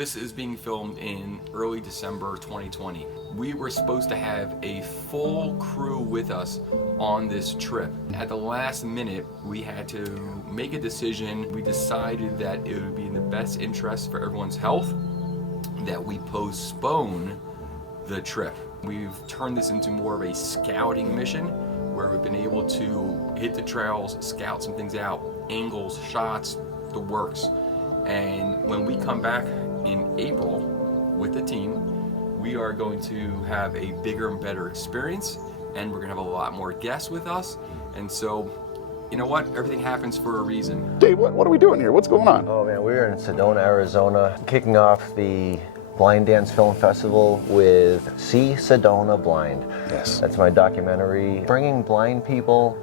This is being filmed in early December 2020. We were supposed to have a full crew with us on this trip. At the last minute, we had to make a decision. We decided that it would be in the best interest for everyone's health that we postpone the trip. We've turned this into more of a scouting mission where we've been able to hit the trails, scout some things out, angles, shots, the works. And when we come back in April with the team, we are going to have a bigger and better experience, and we're gonna have a lot more guests with us. And so, you know what? Everything happens for a reason. Dave, what are we doing here? What's going on? Oh man, we're in Sedona, Arizona, kicking off the Blind Dance Film Festival with See Sedona Blind. Yes. That's my documentary, bringing blind people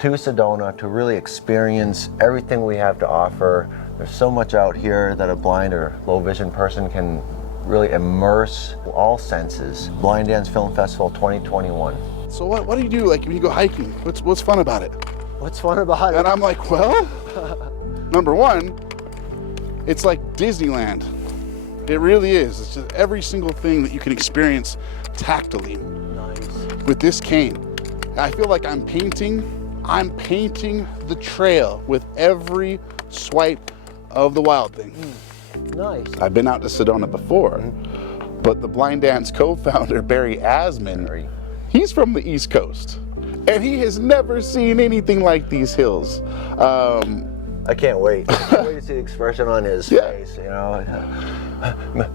to Sedona to really experience everything we have to offer. There's so much out here that a blind or low vision person can really immerse all senses. Blind Dance Film Festival 2021. So what do you do like when you go hiking? What's fun about it? What's fun about it? And I'm like, well, number one, it's like Disneyland. It really is. It's just every single thing that you can experience tactily. Nice. With this cane. I feel like I'm painting the trail with every swipe of the wild thing. Nice. I've been out to Sedona before, but the Blind Dance co-founder, Barry Asman, he's from the East Coast, and he has never seen anything like these hills. I can't wait. I can't wait to see the expression on his face, you know.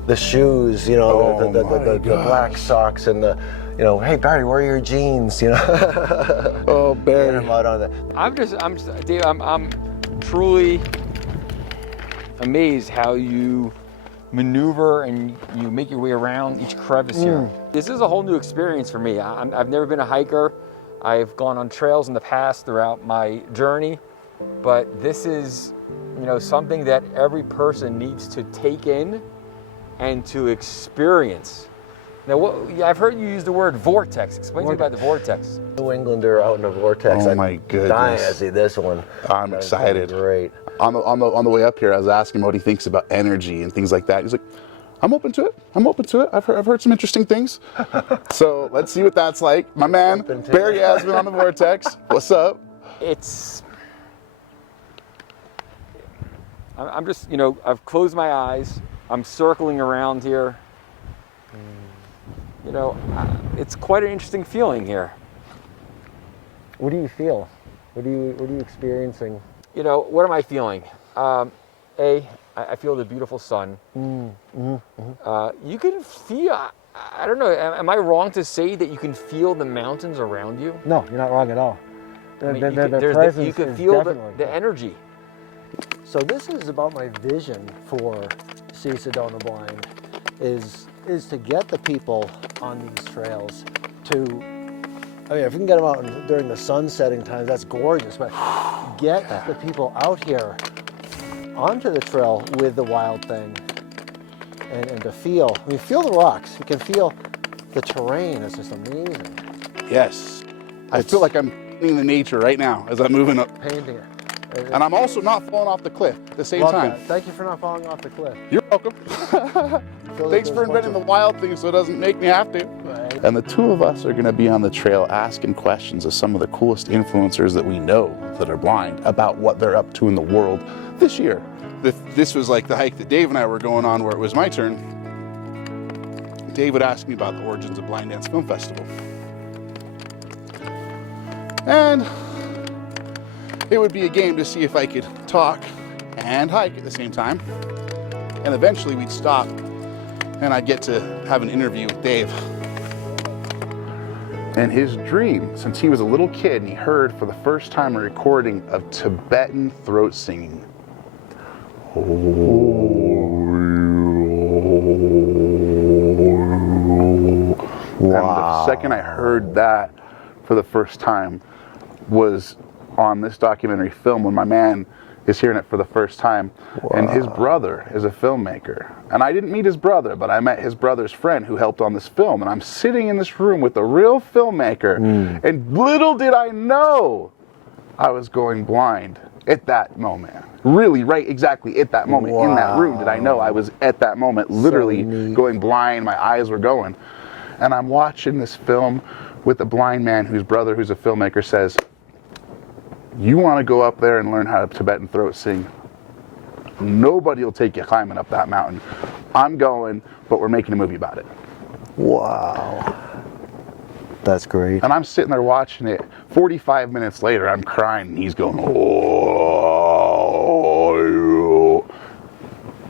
The shoes, you know, Oh the black socks and the, you know, hey Barry, where are your jeans, you know? Oh, Barry. Out on the, Dave, I'm truly amazed how you maneuver and you make your way around each crevice here. This is a whole new experience for me. I've never been a hiker. I've gone on trails in the past throughout my journey, but this is, you know, something that every person needs to take in and to experience. Now, I've heard you use the word vortex. Explain to me about the vortex. New Englander out in the vortex. Oh my goodness. Dying to see this one. I'm excited. Great. On the way up here, I was asking him what he thinks about energy and things like that. He's like, I'm open to it. I'm open to it. I've heard some interesting things. So let's see what that's like. My man, Barry Asman on the vortex. What's up? I'm just, you know, I've closed my eyes. I'm circling around here. You know, it's quite an interesting feeling here. What do you feel? What are you experiencing? You know, what am I feeling? I feel the beautiful sun. You can feel, I don't know, am I wrong to say that you can feel the mountains around you? No, you're not wrong at all. You can feel the energy. So this is about my vision for See Sedona Blind, is to get the people on these trails to, I mean, if we can get them out during the sun setting times, that's gorgeous, but get the people out here onto the trail with the wild thing and to feel, I mean, feel the rocks. You can feel the terrain. It's just amazing. Yes. I feel like I'm in the nature right now as I'm moving up. Painting it. And I'm also not falling off the cliff at the same Love time. that. Thank you for not falling off the cliff. You're welcome. Thanks for inventing the wild thing so it doesn't make me have to. Right. And the two of us are going to be on the trail asking questions of some of the coolest influencers that we know that are blind about what they're up to in the world this year. This was like the hike that Dave and I were going on where it was my turn. Dave would ask me about the origins of Blind Dance Film Festival. And it would be a game to see if I could talk and hike at the same time. And eventually we'd stop and I'd get to have an interview with Dave. And his dream, since he was a little kid, and he heard for the first time a recording of Tibetan throat singing. And the second I heard that for the first time was on this documentary film when my man is hearing it for the first time. And his brother is a filmmaker. And I didn't meet his brother, but I met his brother's friend who helped on this film. And I'm sitting in this room with a real filmmaker. And little did I know I was going blind at that moment. Really, right, exactly at that moment in that room did I know I was at that moment, literally going blind. My eyes were going. And I'm watching this film with a blind man whose brother, who's a filmmaker, says, "You want to go up there and learn how to Tibetan throat sing? Nobody will take you climbing up that mountain. I'm going, but we're making a movie about it." Wow. That's great. And I'm sitting there watching it. 45 minutes later, I'm crying, and he's going, "Oh,"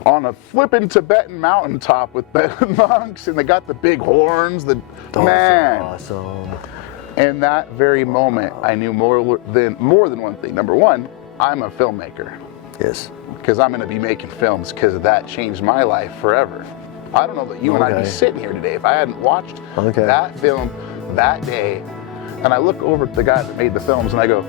on a flippin' Tibetan mountaintop with the monks, and they got the big horns. Those Man, are awesome. in that very moment, I knew more than one thing. Number one, I'm a filmmaker. Yes. Because I'm going to be making films, because that changed my life forever. I don't know that you and I'd be sitting here today if I hadn't watched that film that day. And I look over at the guy that made the films and I go,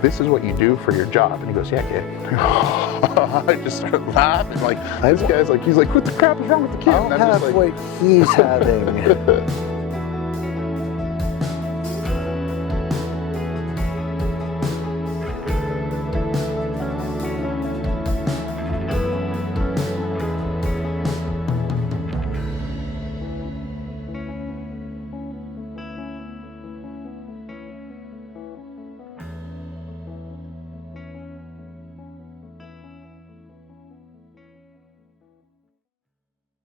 "This is what you do for your job?" And he goes, "Yeah, kid." I just started laughing. Like, this guy's like, he's like, "What the crap is wrong with the kid?" I'll And I'm have just what he's having.